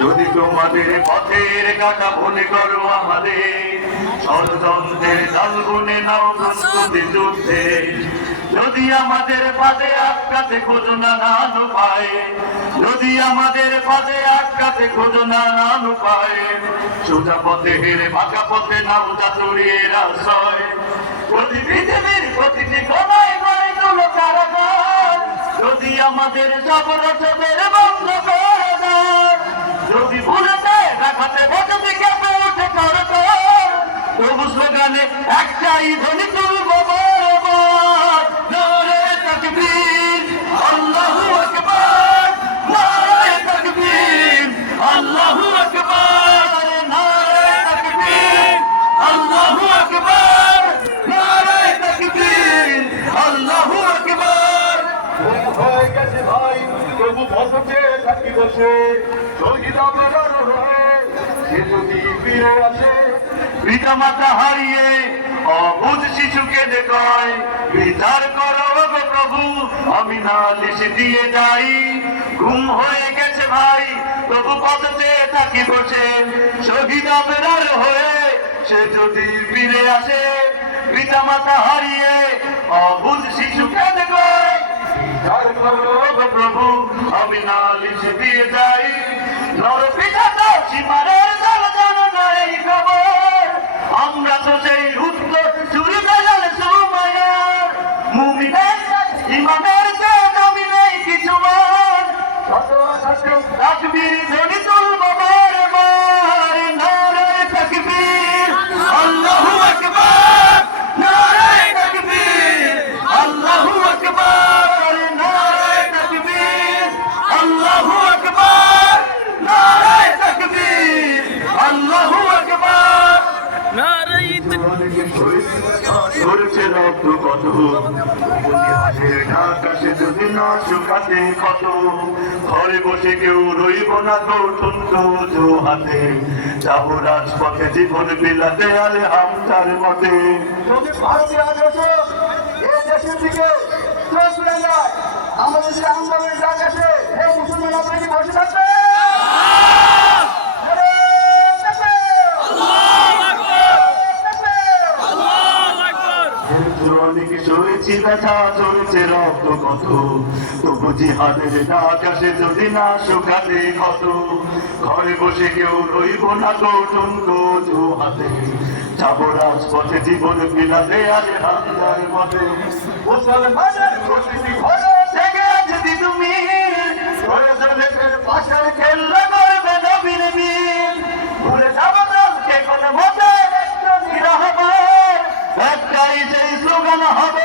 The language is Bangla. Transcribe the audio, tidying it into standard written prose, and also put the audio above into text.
যদি তোমাদের পথের কাটা মনে করো আমাদের ষড়যন্ত্রের দল গুনে নাও প্রস্তুতি যুদ্ধে যদি আমাদের পাদে আটকাতে খোঁজো নানান উপায়ে যদি আমাদের পাদে আটকাতে খোঁজো নানান উপায়ে সোজা পথে হেরে বাঁকা পথে নাও চাতুরির আশ্রয় পৃথিবীর প্রতিটি কোনায় গড়ে তোলো কারাগার যদি আমাদের সব রচনের বন্ধ করে দেয় যদি ভুলে যায় দেখাতে বসতে কেঁপে ওঠে কারাগার তবু স্লোগানে একটাই ধ্বনি তুলবো বারবার নারে তাকবীর আল্লাহু আকবার নারে তাকবীর আল্লাহু আকবার নারে তাকবীর আল্লাহু আকবার নারে তাকবীর আল্লাহু আকবার হয়ে গেছে ভাই তবু বসতে থাকি বসে শহীদ আমরা সে যদি ফিরে আসে পিতা মাতা হারিয়ে অবুঝ শিশুকে দেখায় বিচার করো গো প্রভু আমি নালিশ দিয়ে যাই ঘুম হয়ে গেছে ভাই তবু পথে থাকি বসে শহীদ আবরার হয়ে সে যদি ফিরে আসে পিতা মাতা হারিয়ে অবুঝ শিশুকে দেখায় বিচার করো গো প্রভু আমি নালিশ দিয়ে যাই নর পিতা তো সীমারের দল জানো না এই খবর আমরা তো সেই উত্তর চুরি বেলাল সুমায়ার মুমিনের ইমানের যে দামি নেই কিছু মান তাকবীর ধ্বনি তুলবো বারবার নারে তাকবীর আল্লাহু আকবার নারে তাকবীর আল্লাহু আকবার নারে তাকবীর আল্লাহু আকবার নারে তাকবীর আল্লাহু আকবার ধরেছে রক্ত কত আকাশে যদি না শুকাতে কত ঘরে বসে কেউ রইব না তো হাতে যাবো রাজপথে জীবন বিলাতে আলে হামতার মতে যদি ভারতীয় আগ্রাসন এই দেশের দিকে চোখ ফিরে যায় আমাদের যে আন্দোলনের ডাক আসে এই মুসলমান আপনি কি বসে থাকবে অনেক সয়েছি ব্যথা চলছে রক্ত কত তবু জিহাদের না আকাশে যদি না শুকাতে কত ঘরে বসে কেউ রইব না তো হাতে যাবো রাজপথে জীবন বিলাতে আরে হামদার মতে মুসলমানের প্রতিটি ঘরে জেগে যদি তুমি প্রয়োজনের পাশের খেললে করবে নবীর মিল ভুলে যাবো দলকে কোনো মতে একটাই সেই স্লোগান হবে